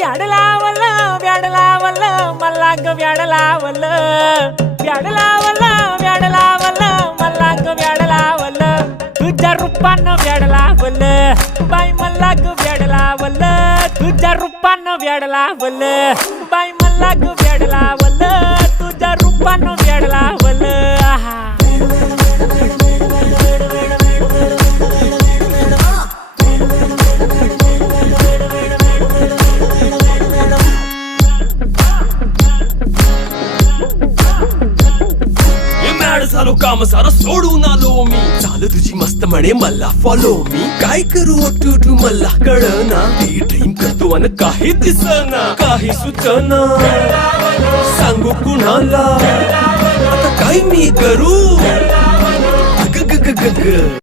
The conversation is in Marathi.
व्याड लावलं व्याड लावलं मला ग व्याड लावलं व्याड लावलं व्याड लावलं मला ग व्याड लावलं तुझ्या रूपानं व्याड लावलं बाई मला ग व्याड लावलं तुझ्या रूपानं व्याड लावलं बाई मला ग व्याड लावलं तुझ्या रूपानं व्याड लावलं आहा झालो काम सारं सोडून आलो मी चाल तुझी मस्त म्हणे मला फॉलो मी काय करू टू मला कळना ती ड्रीम करतो आणि काही दिसना काही सुचना सांगू कुणाला आता काय मी करू ग ग ग ग ग